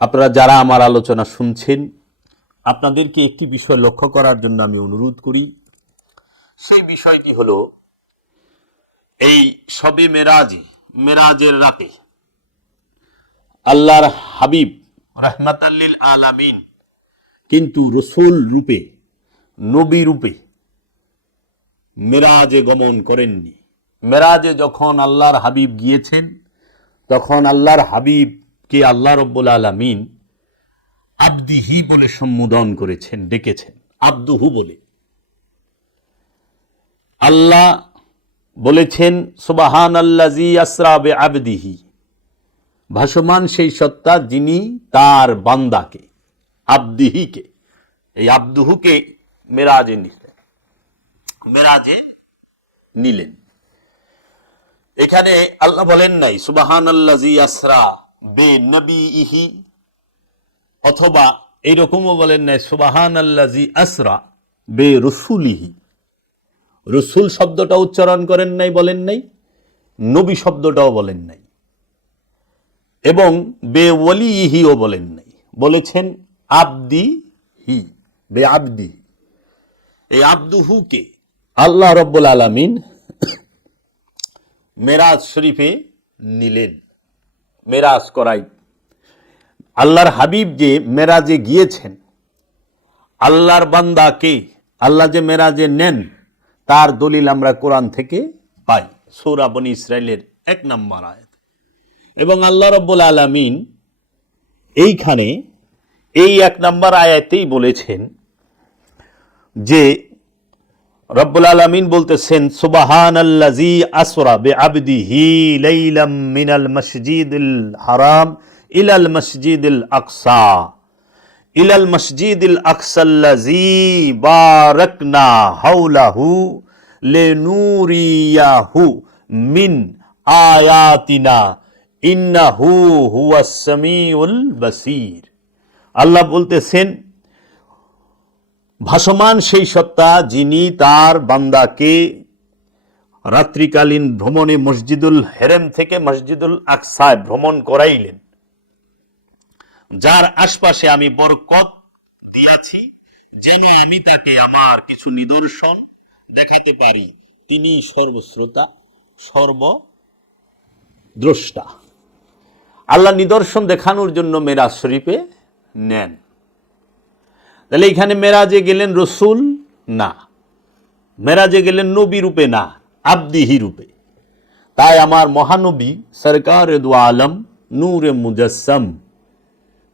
আপনারা যারা আমার আলোচনা শুনছেন, আপনাদেরকে একটি বিষয় লক্ষ্য করার জন্য আমি অনুরোধ করি। সেই বিষয়টি হলো, এই সবে মেরাজি, মেরাজের রাতে আল্লাহর হাবিব রহমাতাল্লিল আলামিন কিন্তু রসুল রূপে, নবী রূপে মেরাজে গমন করেননি। মেরাজে যখন আল্লাহর হাবিব গিয়েছেন, তখন আল্লাহর হাবিবকে আল্লাহ রব্বুল আলমিন আব্দিহি বলে সম্বোধন করেছেন ডেকেছেন। আব্দুহু বলে। আল্লাহ বলেছেন সুবাহান আল্লাজি আসরাবে আবদিহি ভাসমান সেই সত্তা যিনি তার বান্দাকে আব্দিহিকে এই আব্দুহুকে মেরাজে নিলেন। মেরাজে নিলেন। এখানে আল্লাহ বলেন নাই সুবাহান আল্লাজি আসরা বে ইহি অথবা এইরকমও বলেন নাই সুবাহান আল্লাজি আসরা বে রসুলিহি রসুল শব্দটা উচ্চারণ করেন নাই বলেন নাই, নবী শব্দটাও বলেন নাই। এবং বে ওলি ইহিও বলেন নাই। বলেছেন আব্দি হি বে আব্দি এই আব্দুহুকে আল্লাহ রব্বুল আলমিন মেরাজ শরীফে নিলেন। মেরাজ করাই। আল্লাহর হাবিব যে মেরাজে গিয়েছেন, আল্লাহর বান্দাকে আল্লাহ যে মেরাজে নেন, তার দলিল আমরা কোরআন থেকে পাই। সৌরা বনি ইসরায়েলের এক নম্বর আয়াত। এবং আল্লাহ রব্বুল আলমিন এইখানে এই এক নম্বর আয়াতেই বলেছেন যে রব্বুল আলমিন বলতেছেন সুবাহান আল্লাজি আসরা বে আবদিহি লাইলাম মিনাল মসজিদুল হারাম ইলাল মসজিদুল আকসা। ইলাল মসজিদুল আকসাল্লাজি বারাকনা হাওলাহু লেনুরিয়াহু মিন আয়াতিনা ইন্নাহু হুয়াস সামিউল বাসির। আল্লাহ বলতেছেন ভাসমান সেই সত্তা যিনি তার বান্দাকে রাত্রিকালীন ভ্রমণে মসজিদুল হেরেম থেকে মসজিদুল আকসায় ভ্রমণ করাইলেন। যার আশপাশে আমি বরকত দিয়াছি, যেন আমি তাকে আমার কিছু নিদর্শন দেখাতে পারি। তিনি সর্বশ্রোতা, সর্বদ্রষ্টা। আল্লাহ নিদর্শন দেখানোর জন্য মেরাজ শরীফে নেন। তাহলে এখানে মেরাজে গেলেন রসুল? না। মেরাজে গেলেন নবী রূপে না, আব্দিহি রূপে। তাই আমার মহানবী সরকার দু আলম নূরে মুজাসম,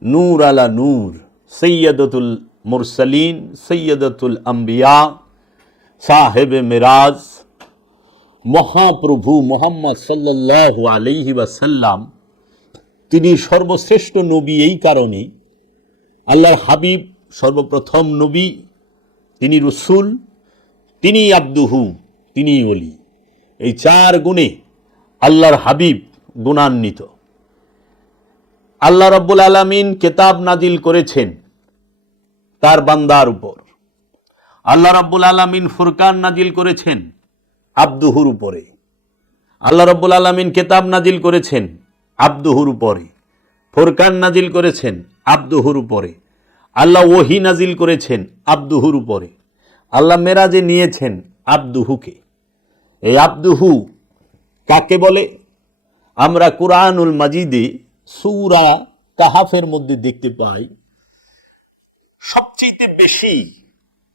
নূর আলা নূর, সৈয়দতুল মুরসলিন, সৈয়দতুল আম্বিয়া, সাহেব মেরাজ, মহাপ্রভু মোহাম্মদ সাল্লাহ আলহি ওয়াসাল্লাম, তিনি সর্বশ্রেষ্ঠ নবী এই কারণে আল্লাহর হাবিব সর্বপ্রথম নবী, তিনি রসুল, তিনি আব্দুহু, তিনি অলি এই চার গুণে আল্লাহর হাবিব গুণান্বিত। আল্লাহ রব্বুল আলমিন কেতাব নাজিল করেছেন তার বান্দার উপর। আল্লাহ রব্বুল আলমিন ফুরকান নাজিল করেছেন আব্দুহুর উপরে। আল্লাহ রব্বুল আলমিন কেতাব নাজিল করেছেন আব্দুহুর উপরে। ফুরকান নাজিল করেছেন আব্দুহুর উপরে। আল্লাহ ওহি নাজিল করেছেন আব্দুহুর উপরে। আল্লাহ মেরাজে নিয়েছেন আব্দুহুকে। এই আব্দুহু কাকে বলে? আমরা কোরআনুল মাজিদে সুরা কাহাফের মধ্যে দেখতে পাই সবচেয়ে বেশি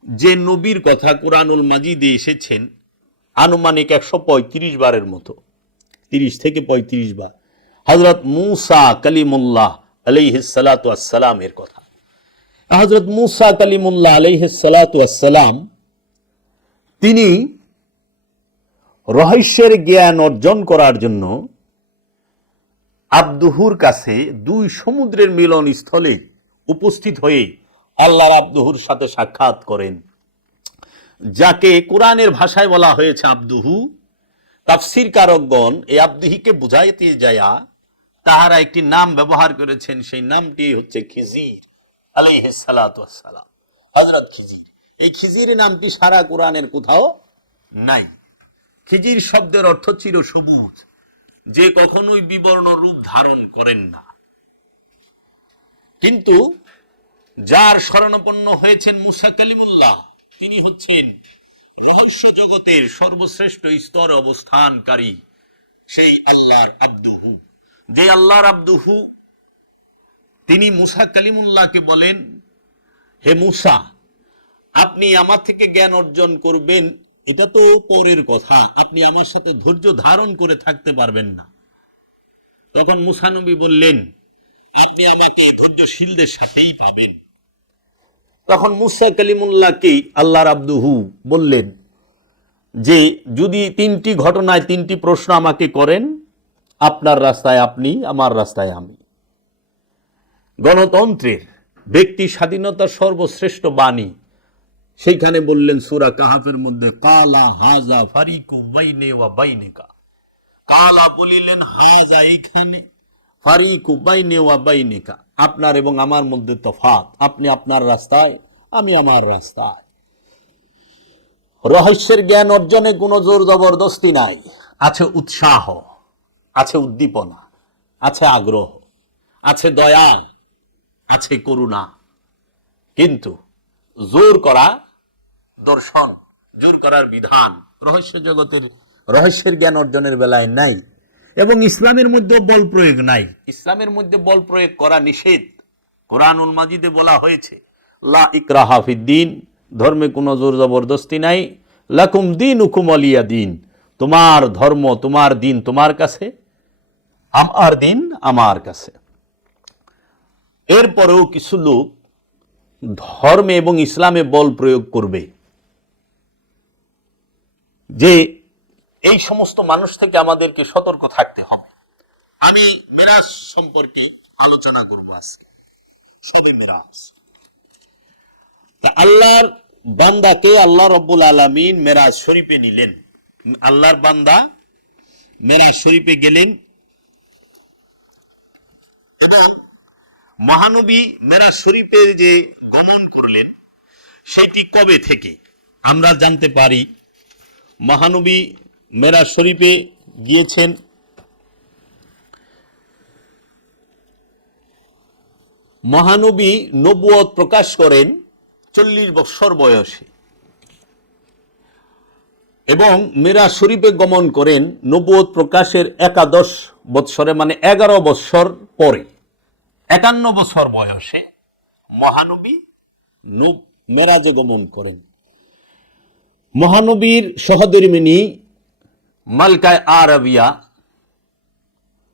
যে নবীর কথা কোরআনুল মাজিদে এসেছেন, আনুমানিক একশো পঁয়ত্রিশ বারের মতো, তিরিশ থেকে পঁয়ত্রিশ বার। হজরত মুসা কালিমুল্লাহ আলাইহিসালামের কথা। হজরত মুসা কালিমুল্লাহ আলাইহিসালাম তিনি রহস্যের জ্ঞান অর্জন করার জন্য আব্দুহুর কাছে দুই সমুদ্রের মিলন স্থলে উপস্থিত হয়ে আল্লাহর আব্দুহুর সাথে সাক্ষাৎ করেন। যাকে কোরআনের ভাষায় বলা হয়েছে আব্দুহু। তাফসির কারকগণ এই আব্দুহিকে বুঝাইতে যায়া তাহারা একটি নাম ব্যবহার করেছেন, সেই নামটি হচ্ছে খিজির। আলাইহিসালাম হজরত খিজির। এই খিজির নামটি সারা কোরআনের কোথাও নাই। খিজির শব্দের অর্থ সবুজ। যে কখনোই বিবর্ণ রূপ ধারণ করেন না। কিন্তু যার শরণাপন্ন হয়েছেন মুসা কালিমুল্লাহ, তিনি হচ্ছেন রহস্য জগতের সর্বশ্রেষ্ঠ স্তর অবস্থানকারী সেই আল্লাহর আব্দুহু। যে আল্লাহর আব্দুহু তিনি মুসা কালিমুল্লাহকে বলেন, হে মুসা, আপনি আমার থেকে জ্ঞান অর্জন করবেন, এটা তো পরের কথা। আপনি আমার সাথে ধৈর্য ধারণ করে থাকতে পারবেন না। তখন মুসানবী বললেন, আপনি আমাকে ধৈর্যশীলদের সাথেই পাবেন। তখন মুসা কালিমুল্লাহকে আল্লাহর আব্দুহু বললেন যে, যদি তিনটি ঘটনায় তিনটি প্রশ্ন আমাকে করেন, আপনার রাস্তায় আপনি, আমার রাস্তায় আমি। গণতন্ত্রের ব্যক্তি স্বাধীনতার সর্বশ্রেষ্ঠ বাণী। সেইখানে বললেন সুরা কাহাফের মধ্যে, কালা হাজা ফারিকু বাইনে ওয়া বাইনেকা। কালা বলিলেন, হাজা এইখানে, ফারিকু বাইনে ওয়া বাইনেকা। আপনার এবং আমার মধ্যে তফাত, আপনি আপনার রাস্তায়, আমি আমার রাস্তায়। রহস্যের জ্ঞান অর্জনে কোনো জোর জবরদস্তি নাই। আছে উৎসাহ, আছে উদ্দীপনা, আছে আগ্রহ, আছে দয়া আছে করুণা। কিন্তু জোর করা দর্শন, জোর করার বিধান রহস্য জগতের, রহস্যের জ্ঞান অর্জনের বেলায় নাই এবং ইসলামের মধ্যে বল প্রয়োগ নাই। ইসলামের মধ্যে বল প্রয়োগ করা নিষেধ। কোরআনুল মাজিদে বলা হয়েছে, লা ইকরাহা ফিদ্দিন ধর্মে কোনো জোর জবরদস্তি নাই। লাকুম দিন উকুম আলিয়া দিন, তোমার ধর্ম, তোমার দিন তোমার কাছে। আমার দিন আমার কাছে। এরপরেও কিছু লোক ধর্মে এবং ইসলামে বল প্রয়োগ করবে। যে এই সমস্ত মানুষ থেকে আমাদেরকে সতর্ক থাকতে হবে। আমি মিরাজ সম্পর্কে আলোচনা করব আজকে। সবে আল্লাহর বান্দাকে আল্লাহ রব্বুল আলমিন মেরাজ শরীফে নিলেন। আল্লাহর বান্দা মেরাজ শরীফে গেলেন এবং মহানবী মেরা শরীফের যে গমন করলেন সেটি কবে থেকে? আমরা জানতে পারি, মহানবী মেরা শরীফে গিয়েছেন মহানবী নবুয়ত প্রকাশ করেন চল্লিশ বৎসর বয়সে। এবং মেরা শরীফে গমন করেন নবুয়ত প্রকাশের একাদশ বৎসরে মানে এগারো বৎসর পরে। একান্ন বছর বয়সে মহানবী নব- মেরাজে গমন করেন। মহানবীর সহধর্মিনী মালকায় আরবিয়া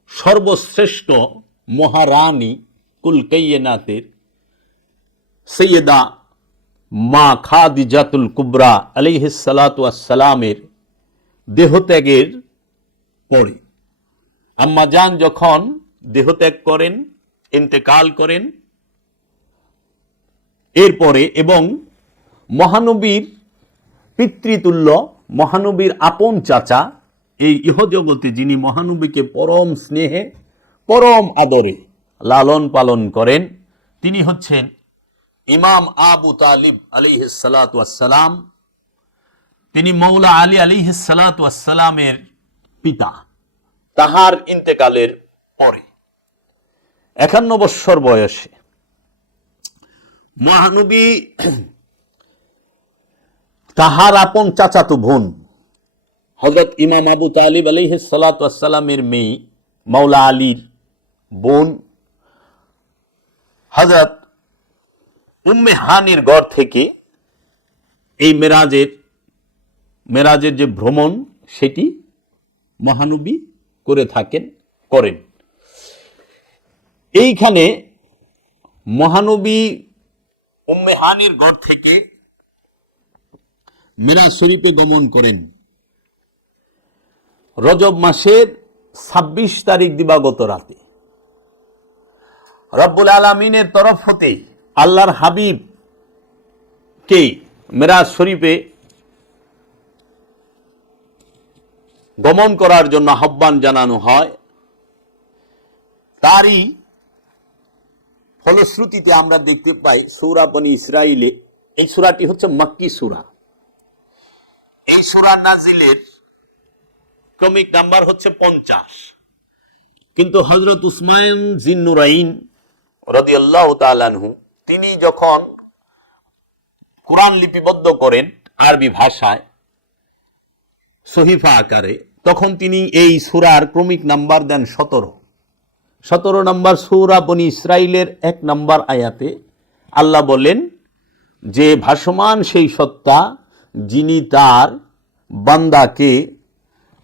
সর্বশ্রেষ্ঠ মহারানী কুলকাইনাতের সৈয়দা মা খাদিজাতুল কুবরা আলিহিসালামের দেহত্যাগের পরে। আম্মা যান যখন দেহত্যাগ করেন ইন্তেকাল করেন। এরপরে এবং মহানবীর পিতৃতুল্য, মহানবীর আপন চাচা, এই ইহজগতে যিনি মহানবীকে পরম স্নেহে, পরম আদরে লালন পালন করেন, তিনি হচ্ছেন ইমাম আবু তালিব আলিহাসালাম তিনি মৌলা আলী আলিহাসালামের পিতা। তাহার ইন্তেকালের পরে একান্ন বৎসর বয়সে। মহানবী তাহার আপন চাচাতো বোন হজরত ইমাম আবু তালিব আলিহ সালাতামের মেয়ে, মাওলা আলীর বোন হজরত উম্মে হানির গড় থেকে এই মেরাজের মেরাজের যে ভ্রমণ, সেটি মহানবী করে থাকেন, করেন। এইখানে মহানবী উম্মে হানির গড় থেকে মেরাজ শরীফে গমন করেন। রজব মাসের ২৬ তারিখ দিবাগত রাতে। রব্বুল আলমিনের তরফ হতে আল্লাহর হাবিব কে মেরাজ শরীফে গমন করার জন্য আহ্বান জানানো হয়, তারই ফলশ্রুতিতে আমরা দেখতে পাই সৌরা বনি ইসরাইলে এই সুরাটি হচ্ছে মাক্কি সুরা। এই সুরা নাজিলের ক্রমিক নাম্বার হচ্ছে পঞ্চাশ। কিন্তু হজরত উসমায়ন জিন্নুরাইন রদিয়াল্লাহ তালানহু তিনি যখন কোরআন লিপিবদ্ধ করেন আরবি ভাষায় সহিফা আকারে, তখন তিনি এই সুরার ক্রমিক নাম্বার দেন সতেরো। সতেরো নম্বর সৌরা বনি ইসরায়েলের এক নম্বর আয়াতে আল্লাহ বলেন, যে ভাসমান সেই সত্তা যিনি তার বান্দাকে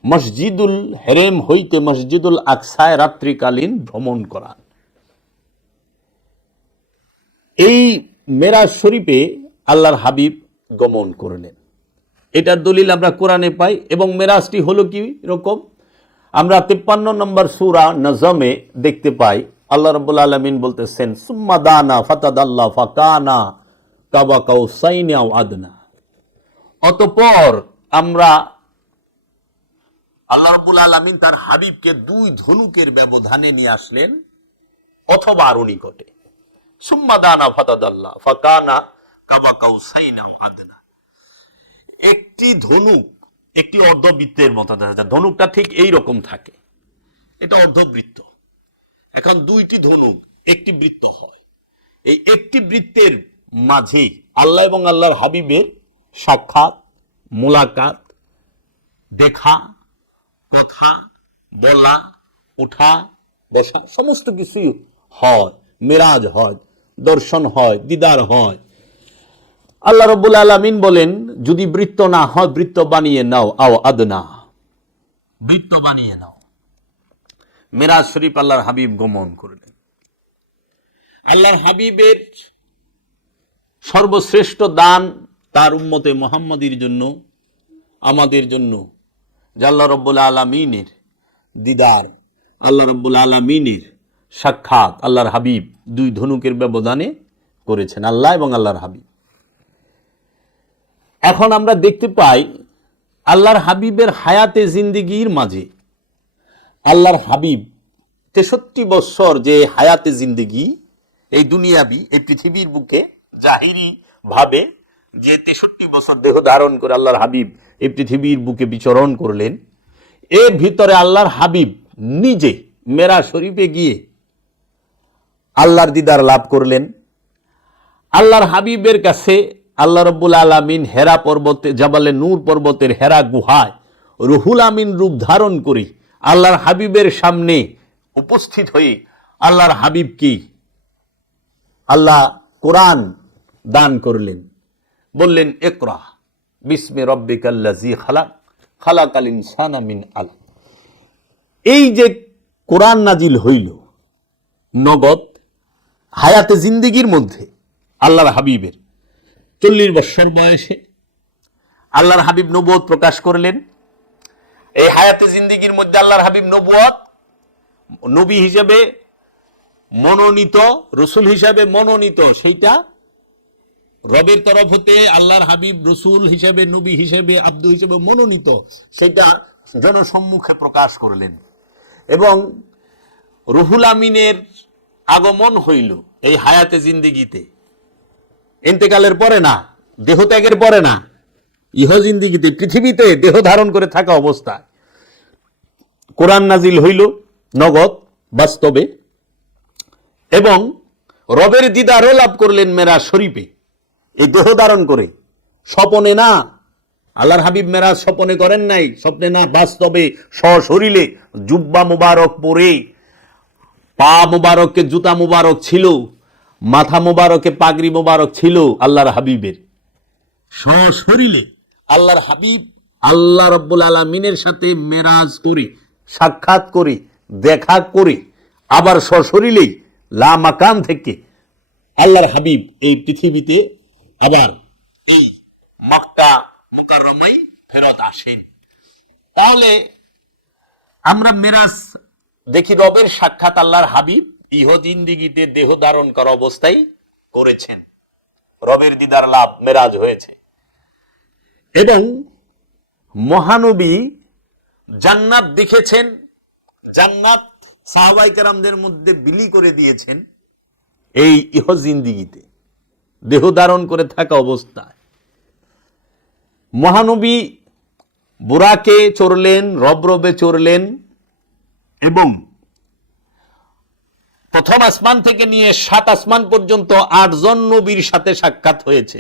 মসজিদুল হেরেম হইতে মসজিদুল আকসায় রাত্রিকালীন ভ্রমণ করান। এই মেরাজ শরীফে আল্লাহর হাবিব গমন করলেন। এটার দলিল আমরা কোরআনে পাই এবং মেরাজটি হলো কি রকম? আমরা তিপ্পান্ন নম্বর সুরা নজমে দেখতে পাই, আল্লাহ রব্বুল আলমিন বলতেছেন, সুম্মা দানা ফাতাদ আল্লাহ কাবা কাউ সাইনা আদনা। অতপর আমরা আল্লাহ রব্বুল আলমিন তার হাবিবকে দুই ধনুকের ব্যবধানে নিয়ে আসলেন, অথবা আরও নিকটে। সুম্মা দানা ফাতাদ আল্লাহ ফাকানা কাবা কাউ সাইনা আদনা। একটি ধনুক একটি অর্ধবৃত্তের মতো দেখা যায়। ধনুকটা ঠিক এই রকম থাকে। এটা অর্ধবৃত্ত। এখন দুইটি ধনুক, একটি বৃত্ত হয়। এই একটি বৃত্তের মাঝে আল্লাহ এবং আল্লাহর হাবিবের সাক্ষাৎ, মোলাকাত, দেখা, কথা, বলা ওঠা বসা, সমস্ত কিছুই হয়। মেরাজ হয়, দর্শন হয়, দিদার হয়। আল্লাহ রব্বুল আলমিন বলেন যদি বৃত্ত না হয় বৃত্ত বানিয়ে নাও আও আদনা। বৃত্ত বানিয়ে নাও। মেরাজ শরীফ আল্লাহর হাবিব গমন করলেন। আল্লাহর হাবিবের সর্বশ্রেষ্ঠ দান তার উম্মতে মোহাম্মদীর জন্য আমাদের জন্য যে আল্লাহ রব্বুল আলমিনের দিদার আল্লাহ রব্বুল আলমিনের সাক্ষাৎ আল্লাহর হাবিব দুই ধনুকের ব্যবধানে করেছেন আল্লাহ এবং আল্লাহর হাবিব। এখন আমরা দেখতে পাই আল্লাহর হাবিবের হায়াতে জিন্দিগির মাঝে। আল্লাহর হাবিব তেষট্টি বৎসর যে হায়াতে জিন্দিগি এই দুনিয়াবি, এই পৃথিবীর বুকে জাহিরি ভাবে যে তেষট্টি বছর দেহ ধারণ করে আল্লাহর হাবিব এই পৃথিবীর বুকে বিচরণ করলেন, এর ভিতরে আল্লাহর হাবিব নিজে মেরা শরীফে গিয়ে আল্লাহর দিদার লাভ করলেন। আল্লাহর হাবিবের কাছে আল্লাহ রব্বুল আলমিন হেরা পর্বতে, জাবালে নূর পর্বতের হেরা গুহায় রুহুল আমিন রূপ ধারণ করে। আল্লাহর হাবিবের সামনে উপস্থিত হয়ে আল্লাহর হাবিব কি? আল্লাহ কোরআন দান করলেন। বললেন একরা বিসমে রব্বিকাল্লাজি খালাক খালাক আল ইনসানা মিন আল এই যে কোরআন নাজিল হইল, নগদ হায়াতে জিন্দিগির মধ্যে আল্লাহর হাবিবের চল্লিশ বৎসর বয়সে আল্লাহর হাবিব নবুয়ত প্রকাশ করলেন। এই হায়াতে জিন্দিগির মধ্যে আল্লাহর হাবিব নবুয়ত নবী হিসেবে মনোনীত, রসুল হিসাবে মনোনীত সেইটা রবের তরফ হতে আল্লাহর হাবিব রসুল হিসেবে, নবী হিসেবে আব্দু হিসেবে মনোনীত সেটা জনসম্মুখে প্রকাশ করলেন। এবং রুহুল আমিনের আগমন হইল এই হায়াতে জিন্দিগিতে। ইন্তেকালের পরে না, দেহত্যাগের পরে না ইহ জিন্দিগিতে পৃথিবীতে দেহ ধারণ করে থাকা অবস্থায় কোরআন নাজিল হইল নগদ, বাস্তবে, এবং রবের দিদারও লাভ করলেন মেরা শরীফে। এই দেহ ধারণ করে, স্বপনে না, আল্লাহর হাবিব মেরাজ স্বপনে করেন নাই, স্বপ্নে না, বাস্তবে, সশরীরে, জুব্বা মুবারক পরে, পা মুবারককে, জুতা মুবারক ছিল মাথা মুবারকে পাগড়ি মুবারক ছিল আল্লাহর হাবিবের। সশরীরে আল্লাহর হাবিব আল্লাহ রব্বুল আলমিনের সাথে মেরাজ করে সাক্ষাৎ করে দেখা করে আবার সশরীরেই লা মাকান থেকে আল্লাহর হাবিব এই পৃথিবীতে আবার এই মক্কা মুকাররমাই ফেরত আসেন। তাহলে আমরা মেরাজ দেখি রবের সাক্ষাৎ আল্লাহর হাবিব ইহদিন্দিগিতে দেহ ধারণ করা অবস্থায় করেছেন। রবের দিদার লাভ মেরাজ হয়েছে। এবং মহানবী জান্নাত দেখেছেন, জান্নাত সাহাবাই কেরামদের মধ্যে বিলি করে দিয়েছেন এই ইহ জিন্দিগিতে দেহ ধারণ করে থাকা অবস্থায়। মহানবী বুরাকে চড়লেন রবরবে চড়লেন এবং প্রথম আসমান থেকে নিয়ে সাত আসমান পর্যন্ত আটজন নবীর সাথে সাক্ষাৎ হয়েছে।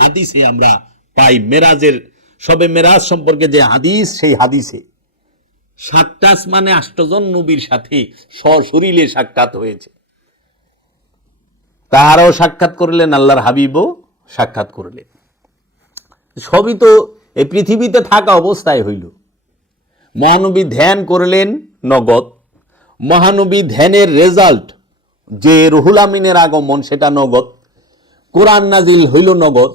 হাদিসে আমরা পাই মেরাজের, সবে মেরাজ সম্পর্কে যে হাদিস, সেই হাদিসে সাতটা আসমানে আষ্টজন নবীর সাথে সশরীরে সাক্ষাৎ হয়েছে। তাহারাও সাক্ষাৎ করলেন, আল্লাহর হাবিবও সাক্ষাৎ করলেন। সবই তো এই পৃথিবীতে থাকা অবস্থায় হইল। মহানবী ধ্যান করলেন নগদ, মহানবী ধ্যানের রেজাল্ট যে রুহুল আমিনের আগমন সেটা নগদ, কোরআন নাজিল হইল নগদ,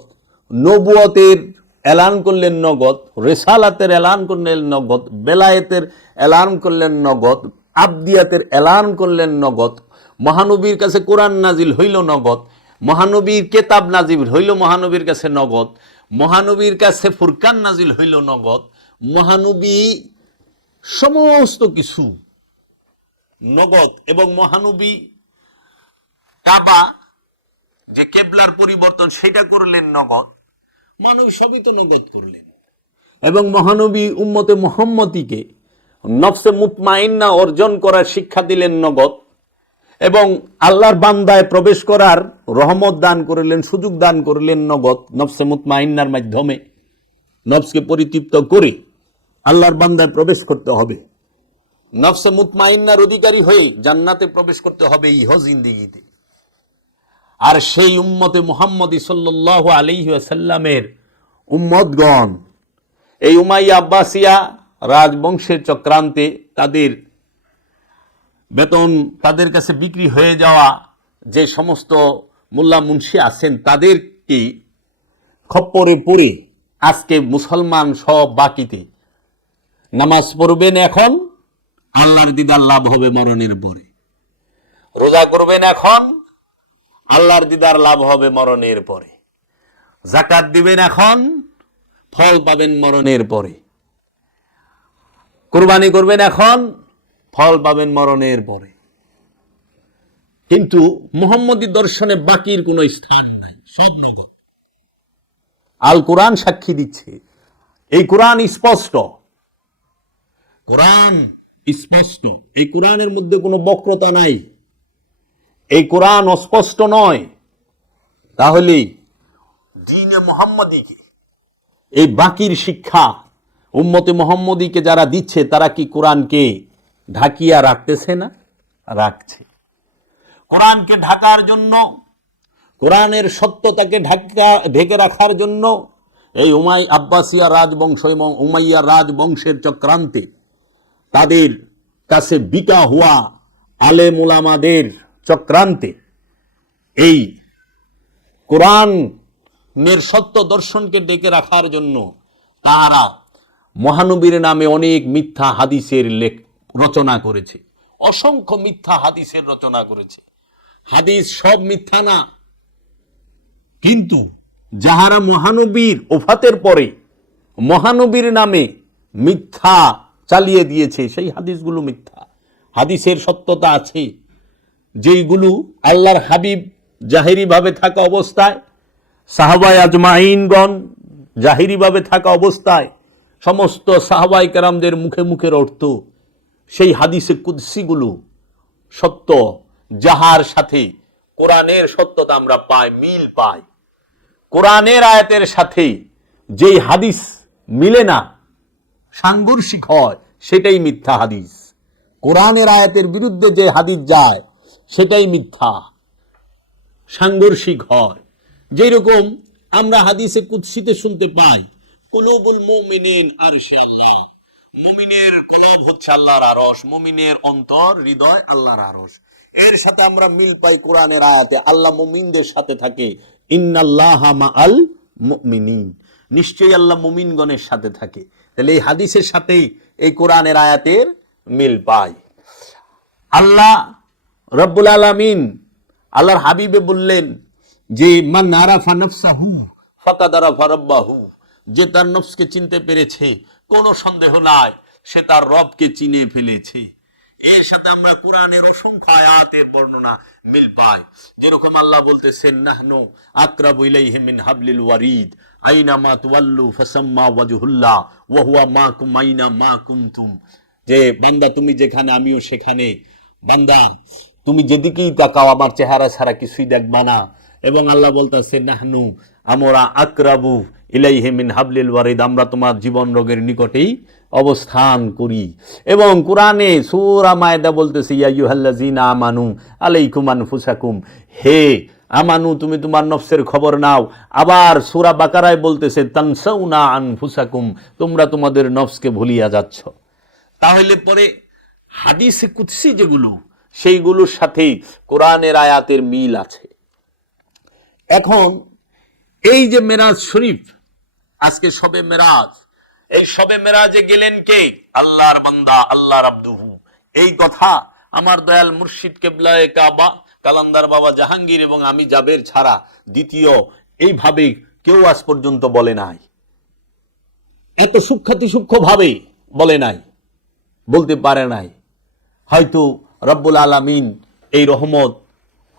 নবুয়তের এলান করলেন নগদ, রেসালাতের এলান করলেন নগদ, বেলায়েতের এলান করলেন নগদ, আবদিয়াতের এলান করলেন নগদ, মহানবীর কাছে কোরআন নাজিল হইল নগদ, মহানবীর কেতাব নাজিল হইল মহানবীর কাছে নগদ, মহানবীর কাছে ফুরকান নাজিল হইল নগদ, মহানবী সমস্ত কিছু নগদ এবং মহানবী কাবা, যে কেবলার পরিবর্তন, সেটা করলেন নগদ। মানব সবই তো নগদ করলেন। এবং মহানবী উম্মতে মোহাম্মতিকে নফসে মুতমাইন্না অর্জন করার শিক্ষা দিলেন নগদ। এবং আল্লাহর বান্দায় প্রবেশ করার রহমত দান করলেন, সুযোগ দান করলেন নগদ নফসে মুতমাইন্নার মাধ্যমে। নফসকে পরিতৃপ্ত করে আল্লাহর বান্দায় প্রবেশ করতে হবে। নফসে মুতমাইন্নার অধিকারী হয়ে জান্নাতে প্রবেশ করতে হবে ইহ জিন্দিগিতে আর সেই উম্মতে মুহাম্মদি সাল্লাহ আলিহাসাল্লামের উম্মতগণ, এই উমাইয়া আব্বাসিয়া রাজবংশের চক্রান্তে তাদের বেতন তাদের কাছে বিক্রি হয়ে যাওয়া যে সমস্ত মোল্লা মুন্সি আছেন, তাদেরকে খপ্পরে পড়ে আজকে মুসলমান সব বাকিতে। নামাজ পড়বেন এখন, আল্লাহর দিদার লাভ হবে মরণের পরে। রোজা করবেন এখন আল্লাহর দিদার লাভ হবে মরণের পরে। জাকাত দিবেন এখন, ফল পাবেন মরণের পরে। কোরবানি করবেন এখন, ফল পাবেন মরণের পরে। কিন্তু মোহাম্মদী দর্শনে বাকির কোনো স্থান নাই, সব নগদ। আল কোরআন সাক্ষী দিচ্ছে, এই কোরআন স্পষ্ট। কোরআন স্পষ্ট, এই কোরআনের মধ্যে কোনো বক্রতা নাই। এই কোরআন অস্পষ্ট নয়। তাহলে দিনে মোহাম্মদীকে। এই বাকির শিক্ষা উম্মতে মোহাম্মদীকে যারা দিচ্ছে তারা কি কোরআনকে ঢাকিয়া রাখতেছে না? রাখছে। কোরআনকে ঢাকার জন্য কোরআনের সত্যতাকে ঢাকা ঢেকে রাখার জন্য এই উমাই আব্বাসিয়া রাজবংশ এবং উমাইয়া রাজবংশের চক্রান্তে তাদের কাছে বিকা হওয়া আলে মুলামাদের চক্রান্তে। এই কোরআনের সত্য দর্শনকে ডেকে রাখার জন্য তারা মহানবীর নামে অনেক মিথ্যা হাদিসের লেখ রচনা করেছে। অসংখ্য মিথ্যা হাদিসের রচনা করেছে। হাদিস সব মিথ্যা না। কিন্তু যাহারা মহানবীর ওফাতের পরে মহানবীর নামে মিথ্যা চালিয়ে দিয়েছে, সেই হাদিসগুলো মিথ্যা। হাদিসের সত্যতা আছে। যেইগুলো আল্লাহর হাবিব জাহেরিভাবে থাকা অবস্থায় সাহাবাই আজমাইনগণ জাহিরিভাবে থাকা অবস্থায়, সমস্ত সাহাবাই কারামদের মুখে মুখের অর্থ সেই হাদিসে কুদ্সিগুলো সত্য, যাহার সাথে কোরআনের সত্যতা আমরা পাই, মিল পাই। কোরআনের আয়াতের সাথে যেই হাদিস মিলে না, সাংঘর্ষিক হয়, সেটাই মিথ্যা হাদিস। কোরআনের আয়াতের বিরুদ্ধে যে হাদিস যায় সেটাই মিথ্যা। সাংঘর্ষিক হয়। যেরকম আমরা হাদিসে কুৎসিতে শুনতে পাই, কুলুবুল মুমিনিন আরশে আল্লাহ। মুমিনের কলব হচ্ছে আল্লাহর মুমিনের অন্তর, হৃদয় আল্লাহর এর সাথে আমরা মিল পাই কোরআনের আয়াতে, আল্লাহ মুমিনদের সাথে থাকে। ইন্নাল্লাহ আল মুমিনিন। নিশ্চয়ই আল্লাহ মুমিনগণের সাথে থাকে। তাহলে এই হাদিসের সাথেই এই কোরআনের আয়াতের মিল পাই। আল্লাহ রব্বুল আলামিন আল্লাহর হাবিবে বললেন যে, মান আরাফা নফসাহু, ফাকাদ আরাফা রাব্বাহু। যে তার নফসকে চিনতে পেরেছে, কোনো সন্দেহ নাই, সে তার রবকে চিনে ফেলেছে। এর সাথে আমরা কোরআনের অসংখ্য আয়াতের বর্ণনা মিল পাই। যেরকম আল্লাহ বলতেছেন, নাহনু আকরাবু ইলাইহি মিন হাবলিল ওয়ারিদ, আইনা মা তুওয়াল্লু ফাসাম্মা ওয়াজহুল্লাহ ওয়া হুয়া মাকুম আইনা মা কুনতুম। যে, বান্দা, তুমি যেখানে, আমিও সেখানে। বান্দা তুমি যেদিকেই তাকাও, আমার চেহারা ছাড়া কিছুই দেখবা না। এবং আল্লাহ বলতেছে, নাহনু আমরা আকরাবু ইলাইহে মিন হাবলিল ওয়ারিদ আমরা তোমার জীবন রোগের নিকটেই অবস্থান করি। এবং কোরআনে সূরা মায়দা বলতেছে ইউহাল্লাযিনা আমানু আলাইকুম ফুসাকুম হে আমানু, তুমি তোমার নফসের খবর নাও আবার সূরা বাকারায় বলতেছে, তানসাউনা আনফুসাকুম তোমরা তোমাদের নফসকে ভুলিয়া যাচ্ছ তাহলে পরে হাদিসে কুৎসি যেগুলো সেইগুলোর সাথেই কোরআনের আয়াতের মিল আছে। এখন এই যে মেরাজ শরীফ, আজকে সবে মেরাজ, এই সবে মেরাজে গেলেন কে? আল্লাহর বান্দা, আল্লাহর আব্দুহু। এই কথা আমার দয়াল মুর্শিদ কেবলায় কাবা, কালান্দার বাবা জাহাঙ্গীর এবং আমি জাবের ছাড়া দ্বিতীয় এইভাবে কেউ আজ পর্যন্ত বলে নাই। এত সূক্ষাতি সূক্ষ্ম ভাবে বলে নাই, বলতে পারে নাই। হয়তো রব্বুল আলামিন। এই রহমত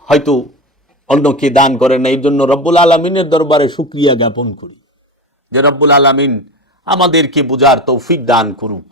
হয়তো অন্যকে দান করে না এই জন্য রব্বুল আলমিনের দরবারে সুক্রিয়া জ্ঞাপন করি যে রব্বুল আলমিন আমাদেরকে বোঝার তৌফিক দান করুক।